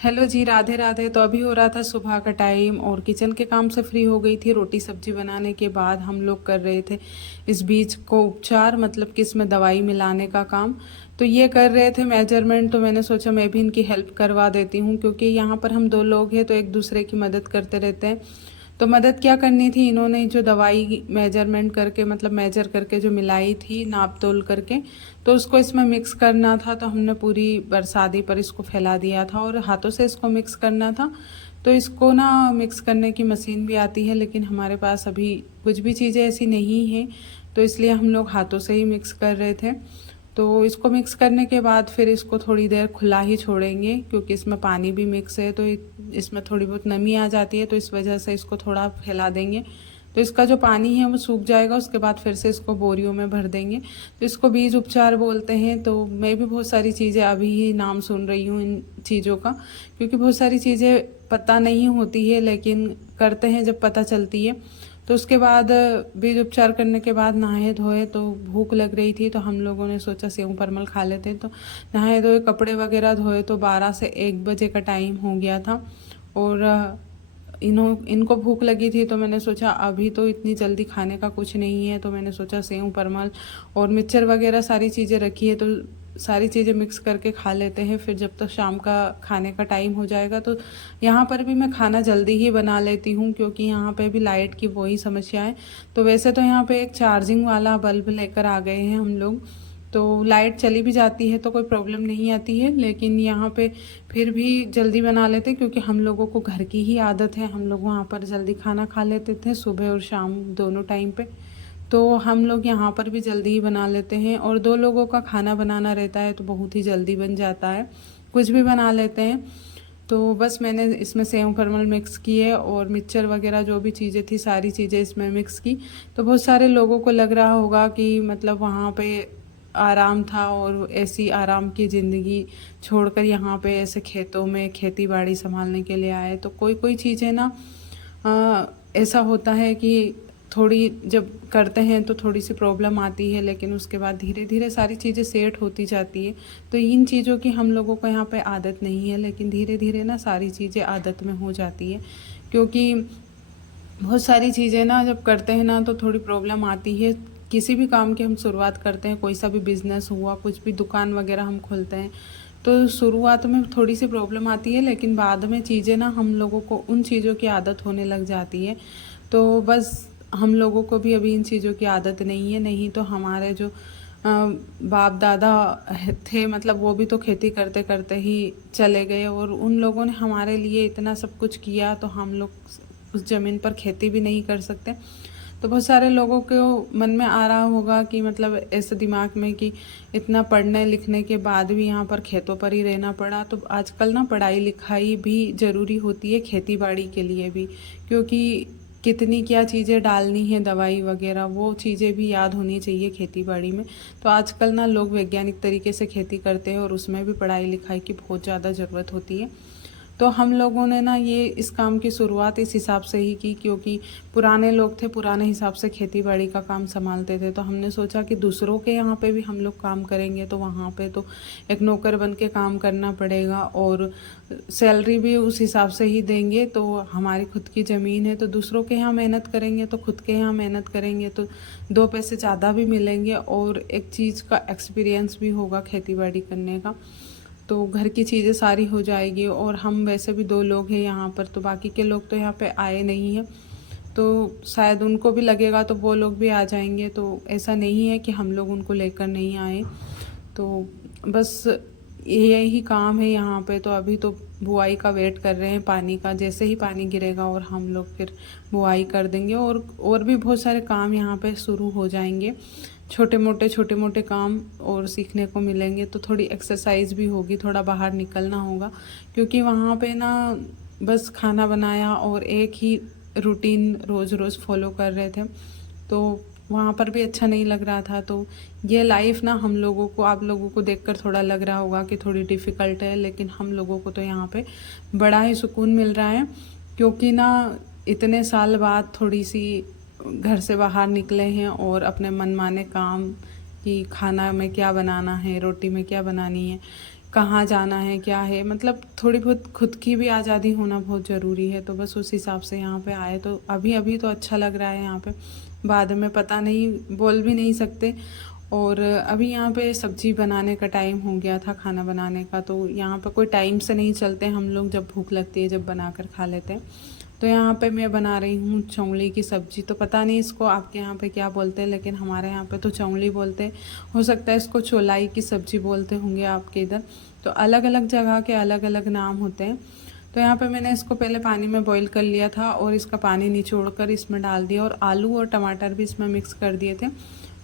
Hello जी, राधे राधे। तो अभी हो रहा था सुबह का टाइम और किचन के काम से फ्री हो गई थी। रोटी सब्जी बनाने के बाद हम लोग कर रहे थे इस बीज को उपचार, मतलब कि इसमें दवाई मिलाने का काम। तो ये कर रहे थे मेजरमेंट, तो मैंने सोचा मैं भी इनकी हेल्प करवा देती हूँ, क्योंकि यहाँ पर हम दो लोग हैं तो एक दूसरे की मदद करते रहते हैं। तो मदद क्या करनी थी, इन्होंने जो दवाई मेजरमेंट करके, मतलब मेजर करके जो मिलाई थी नाप तोल करके, तो उसको इसमें मिक्स करना था। तो हमने पूरी बरसाती पर इसको फैला दिया था और हाथों से इसको मिक्स करना था। तो इसको ना मिक्स करने की मशीन भी आती है, लेकिन हमारे पास अभी कुछ भी चीज़ें ऐसी नहीं हैं, तो इसलिए हम लोग हाथों से ही मिक्स कर रहे थे। तो इसको मिक्स करने के बाद फिर इसको थोड़ी देर खुला ही छोड़ेंगे, क्योंकि इसमें पानी भी मिक्स है तो इसमें थोड़ी बहुत नमी आ जाती है, तो इस वजह से इसको थोड़ा फैला देंगे। तो इसका जो पानी है वो सूख जाएगा, उसके बाद फिर से इसको बोरियों में भर देंगे। तो इसको बीज उपचार बोलते हैं। तो मैं भी बहुत सारी चीज़ें अभी ही नाम सुन रही हूँ इन चीज़ों का, क्योंकि बहुत सारी चीज़ें पता नहीं होती है, लेकिन करते हैं जब पता चलती है। तो उसके बाद बीज उपचार करने के बाद नहाए धोए, तो भूख लग रही थी तो हम लोगों ने सोचा सेव परमल खा लेते हैं। तो नहाए धोए, कपड़े वगैरह धोए, तो 12 से 1 बजे का टाइम हो गया था। और इनको भूख लगी थी, तो मैंने सोचा अभी तो इतनी जल्दी खाने का कुछ नहीं है, तो मैंने सोचा सेव परमल और मिक्सचर वगैरह सारी चीज़ें रखी है, तो सारी चीज़ें मिक्स करके खा लेते हैं। फिर जब तक शाम का खाने का टाइम हो जाएगा, तो यहाँ पर भी मैं खाना जल्दी ही बना लेती हूँ, क्योंकि यहाँ पे भी लाइट की वही समस्या है। तो वैसे तो यहाँ पे एक चार्जिंग वाला बल्ब लेकर आ गए हैं हम लोग, तो लाइट चली भी जाती है तो कोई प्रॉब्लम नहीं आती है, लेकिन यहाँ पे फिर भी जल्दी बना लेते हैं, क्योंकि हम लोगों को घर की ही आदत है। हम लोग वहाँ पर जल्दी खाना खा लेते थे, सुबह और शाम दोनों टाइम पे। तो हम लोग यहाँ पर भी जल्दी ही बना लेते हैं, और दो लोगों का खाना बनाना रहता है तो बहुत ही जल्दी बन जाता है, कुछ भी बना लेते हैं। तो बस मैंने इसमें सेव परमल मिक्स किए और मिक्सचर वगैरह जो भी चीज़ें थी सारी चीज़ें इसमें मिक्स की। तो बहुत सारे लोगों को लग रहा होगा कि मतलब वहाँ पे आराम था और ऐसी आराम की ज़िंदगी छोड़कर यहाँ पे ऐसे खेतों में खेती बाड़ी संभालने के लिए आए। तो कोई कोई चीज़ें ना ऐसा होता है कि थोड़ी जब करते हैं तो थोड़ी सी प्रॉब्लम आती है, लेकिन उसके बाद धीरे धीरे सारी चीज़ें सेट होती जाती है। तो इन चीज़ों की हम लोगों को यहाँ पे आदत नहीं है, लेकिन धीरे धीरे ना सारी चीज़ें आदत में हो जाती है, क्योंकि बहुत सारी चीज़ें ना जब करते हैं ना तो थोड़ी प्रॉब्लम आती है। किसी भी काम की हम शुरुआत करते हैं, कोई सा भी बिज़नेस हुआ, कुछ भी दुकान वगैरह हम खोलते हैं, तो शुरुआत में थोड़ी सी प्रॉब्लम आती है, लेकिन बाद में चीज़ें ना हम लोगों को उन चीज़ों की आदत होने लग जाती है। तो बस हम लोगों को भी अभी इन चीज़ों की आदत नहीं है, नहीं तो हमारे जो बाप दादा थे, मतलब वो भी तो खेती करते करते ही चले गए, और उन लोगों ने हमारे लिए इतना सब कुछ किया, तो हम लोग उस ज़मीन पर खेती भी नहीं कर सकते। तो बहुत सारे लोगों को मन में आ रहा होगा कि मतलब ऐसे दिमाग में कि इतना पढ़ने लिखने के बाद भी यहाँ पर खेतों पर ही रहना पड़ा। तो आजकल ना पढ़ाई लिखाई भी ज़रूरी होती है, खेती बाड़ी के लिए भी, क्योंकि कितनी क्या चीज़ें डालनी है, दवाई वगैरह, वो चीज़ें भी याद होनी चाहिए खेती बाड़ी में। तो आजकल ना लोग वैज्ञानिक तरीके से खेती करते हैं, और उसमें भी पढ़ाई लिखाई की बहुत ज़्यादा ज़रूरत होती है। तो हम लोगों ने ना ये इस काम की शुरुआत इस हिसाब से ही की, क्योंकि पुराने लोग थे, पुराने हिसाब से खेती बाड़ी का काम संभालते थे। तो हमने सोचा कि दूसरों के यहाँ पे भी हम लोग काम करेंगे तो वहाँ पे तो एक नौकर बन के काम करना पड़ेगा, और सैलरी भी उस हिसाब से ही देंगे। तो हमारी खुद की ज़मीन है, तो दूसरों के यहाँ मेहनत करेंगे तो खुद के यहाँ मेहनत करेंगे तो 2 पैसे ज़्यादा भी मिलेंगे, और एक चीज़ का एक्सपीरियंस भी होगा खेती बाड़ी करने का। तो घर की चीज़ें सारी हो जाएगी, और हम वैसे भी 2 लोग हैं यहाँ पर, तो बाकी के लोग तो यहाँ पे आए नहीं हैं, तो शायद उनको भी लगेगा तो वो लोग भी आ जाएंगे। तो ऐसा नहीं है कि हम लोग उनको लेकर नहीं आए। तो बस यही काम है यहाँ पे। तो अभी तो बुआई का वेट कर रहे हैं पानी का, जैसे ही पानी गिरेगा और हम लोग फिर बुआई कर देंगे, और भी बहुत सारे काम यहाँ पे शुरू हो जाएंगे, छोटे मोटे काम और सीखने को मिलेंगे। तो थोड़ी एक्सरसाइज भी होगी, थोड़ा बाहर निकलना होगा, क्योंकि वहाँ पे ना बस खाना बनाया और एक ही रूटीन रोज़ रोज़ फॉलो कर रहे थे, तो वहाँ पर भी अच्छा नहीं लग रहा था। तो ये लाइफ ना हम लोगों को, आप लोगों को देखकर थोड़ा लग रहा होगा कि थोड़ी डिफ़िकल्ट है, लेकिन हम लोगों को तो यहाँ पे बड़ा ही सुकून मिल रहा है, क्योंकि ना इतने साल बाद थोड़ी सी घर से बाहर निकले हैं, और अपने मनमाने काम कि खाना में क्या बनाना है, रोटी में क्या बनानी है, कहाँ जाना है क्या है, मतलब थोड़ी बहुत खुद की भी आज़ादी होना बहुत ज़रूरी है। तो बस उस हिसाब से यहाँ पे आए। तो अभी अभी तो अच्छा लग रहा है यहाँ पे, बाद में पता नहीं, बोल भी नहीं सकते। और अभी यहाँ पे सब्ज़ी बनाने का टाइम हो गया था, खाना बनाने का। तो यहाँ पे कोई टाइम से नहीं चलते हम लोग, जब भूख लगती है जब बना कर खा लेते हैं। तो यहाँ पे मैं बना रही हूँ चौंगली की सब्ज़ी। तो पता नहीं इसको आपके यहाँ पे क्या बोलते हैं, लेकिन हमारे यहाँ पे तो चौंगली बोलते हैं। हो सकता है इसको चौलाई की सब्ज़ी बोलते होंगे आपके इधर। तो अलग अलग जगह के अलग अलग नाम होते हैं। तो यहाँ पे मैंने इसको पहले पानी में बॉईल कर लिया था और इसका पानी निचोड़ कर इसमें डाल दिया, और आलू और टमाटर भी इसमें मिक्स कर दिए थे।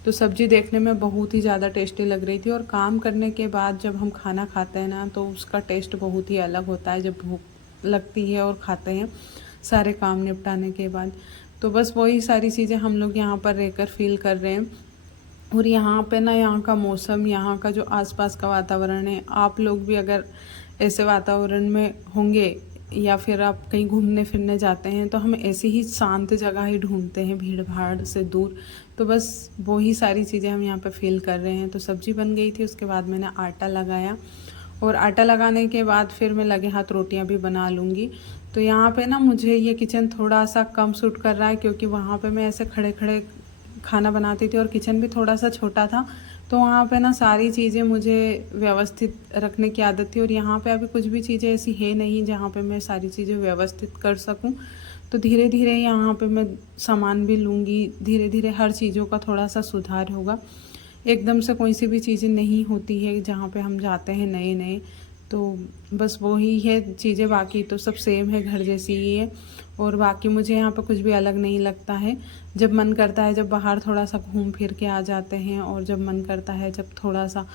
तो सब्ज़ी देखने में बहुत ही ज़्यादा टेस्टी लग रही थी। और काम करने के बाद जब हम खाना खाते हैं ना, तो उसका टेस्ट बहुत ही अलग होता है, जब भूख लगती है और खाते हैं सारे काम निपटाने के बाद। तो बस वही सारी चीज़ें हम लोग यहाँ पर रहकर फील कर रहे हैं। और यहाँ पे ना, यहाँ का मौसम, यहाँ का जो आसपास का वातावरण है, आप लोग भी अगर ऐसे वातावरण में होंगे या फिर आप कहीं घूमने फिरने जाते हैं, तो हम ऐसी ही शांत जगह ही ढूंढते हैं, भीड़ भाड़ से दूर। तो बस वही सारी चीज़ें हम यहाँ पे फील कर रहे हैं। तो सब्ज़ी बन गई थी, उसके बाद मैंने आटा लगाया, और आटा लगाने के बाद फिर मैं लगे हाथ रोटियां भी बना लूँगी। तो यहाँ पे ना मुझे ये किचन थोड़ा सा कम सूट कर रहा है, क्योंकि वहाँ पे मैं ऐसे खड़े खड़े खाना बनाती थी और किचन भी थोड़ा सा छोटा था। तो वहाँ पे ना सारी चीज़ें मुझे व्यवस्थित रखने की आदत थी, और यहाँ पे अभी कुछ भी चीज़ें ऐसी है नहीं जहाँ पे मैं सारी चीज़ें व्यवस्थित कर सकूँ। तो धीरे धीरे यहाँ पे मैं सामान भी लूँगी, धीरे धीरे हर चीज़ों का थोड़ा सा सुधार होगा। एकदम से कोई सी भी चीज़ें नहीं होती है जहाँ पे हम जाते हैं नए नए। तो बस वो ही है चीज़ें, बाकी तो सब सेम है, घर जैसी ही है। और बाकी मुझे यहाँ पर कुछ भी अलग नहीं लगता है। जब मन करता है, जब बाहर थोड़ा सा घूम फिर के आ जाते हैं, और जब मन करता है जब थोड़ा सा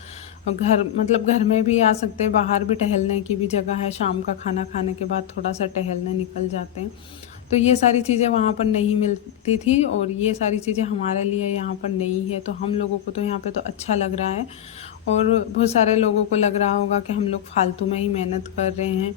घर, मतलब घर में भी आ सकते हैं, बाहर भी टहलने की भी जगह है, शाम का खाना खाने के बाद थोड़ा सा टहलने निकल जाते हैं। तो ये सारी चीज़ें वहाँ पर नहीं मिलती थी, और ये सारी चीज़ें हमारे लिए यहाँ पर नहीं है। तो हम लोगों को तो यहाँ पे तो अच्छा लग रहा है, और बहुत सारे लोगों को लग रहा होगा कि हम लोग फालतू में ही मेहनत कर रहे हैं,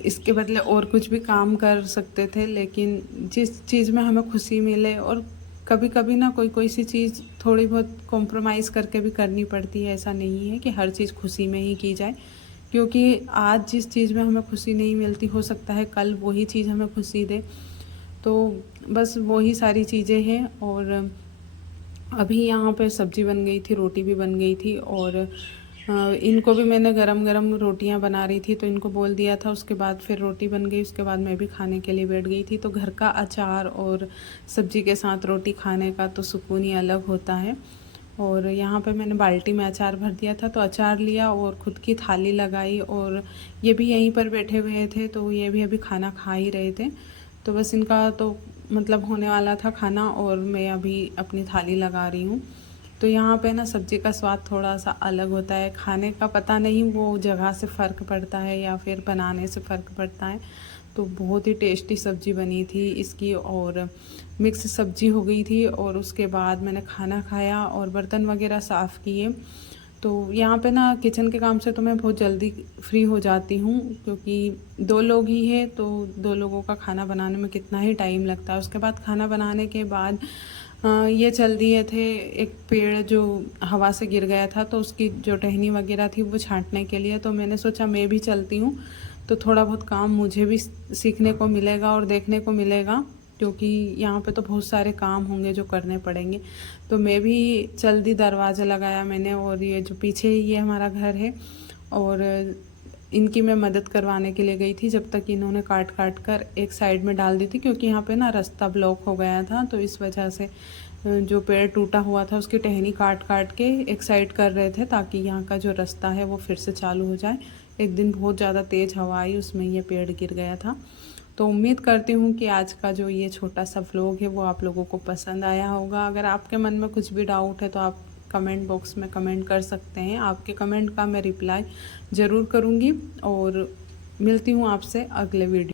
इसके बदले और कुछ भी काम कर सकते थे। लेकिन जिस चीज़ में हमें खुशी मिले, और कभी कभी ना कोई कोई सी चीज़ थोड़ी बहुत कॉम्प्रोमाइज़ करके भी करनी पड़ती है। ऐसा नहीं है कि हर चीज़ खुशी में ही की जाए, क्योंकि आज जिस चीज़ में हमें खुशी नहीं मिलती, हो सकता है कल वही चीज़ हमें खुशी दे। तो बस वही सारी चीज़ें हैं। और अभी यहाँ पे सब्ज़ी बन गई थी, रोटी भी बन गई थी, और इनको भी मैंने गरम गरम रोटियां बना रही थी तो इनको बोल दिया था। उसके बाद फिर रोटी बन गई, उसके बाद मैं भी खाने के लिए बैठ गई थी। तो घर का अचार और सब्ज़ी के साथ रोटी खाने का तो सुकून ही अलग होता है। और यहाँ पे मैंने बाल्टी में अचार भर दिया था, तो अचार लिया और खुद की थाली लगाई, और ये भी यहीं पर बैठे हुए थे, तो ये भी अभी खाना खा ही रहे थे। तो बस इनका तो मतलब होने वाला था खाना, और मैं अभी अपनी थाली लगा रही हूँ। तो यहाँ पे ना सब्ज़ी का स्वाद थोड़ा सा अलग होता है, खाने का पता नहीं वो जगह से फ़र्क पड़ता है या फिर बनाने से फ़र्क पड़ता है। तो बहुत ही टेस्टी सब्ज़ी बनी थी इसकी, और मिक्स सब्ज़ी हो गई थी। और उसके बाद मैंने खाना खाया और बर्तन वगैरह साफ़ किए। तो यहाँ पे ना किचन के काम से तो मैं बहुत जल्दी फ्री हो जाती हूँ, क्योंकि 2 लोग ही हैं, तो 2 लोगों का खाना बनाने में कितना ही टाइम लगता है। उसके बाद खाना बनाने के बाद ये चल दिए थे, एक पेड़ जो हवा से गिर गया था, तो उसकी जो टहनी वगैरह थी वो छांटने के लिए। तो मैंने सोचा मैं भी चलती हूँ, तो थोड़ा बहुत काम मुझे भी सीखने को मिलेगा और देखने को मिलेगा, क्योंकि यहाँ पे तो बहुत सारे काम होंगे जो करने पड़ेंगे। तो मैं भी चल दी, दरवाज़ा लगाया मैंने, और ये जो पीछे ये हमारा घर है, और इनकी मैं मदद करवाने के लिए गई थी, जब तक इन्होंने काट काट कर एक साइड में डाल दी थी, क्योंकि यहाँ पे ना रास्ता ब्लॉक हो गया था। तो इस वजह से जो पेड़ टूटा हुआ था उसकी टहनी काट काट के एक साइड कर रहे थे, ताकि यहाँ का जो रास्ता है वो फिर से चालू हो जाए। एक दिन बहुत ज़्यादा तेज़ हवा आई, उसमें ये पेड़ गिर गया था। तो उम्मीद करती हूँ कि आज का जो ये छोटा सा व्लॉग है वो आप लोगों को पसंद आया होगा। अगर आपके मन में कुछ भी डाउट है तो आप कमेंट बॉक्स में कमेंट कर सकते हैं, आपके कमेंट का मैं रिप्लाई ज़रूर करूँगी। और मिलती हूँ आपसे अगले वीडियो।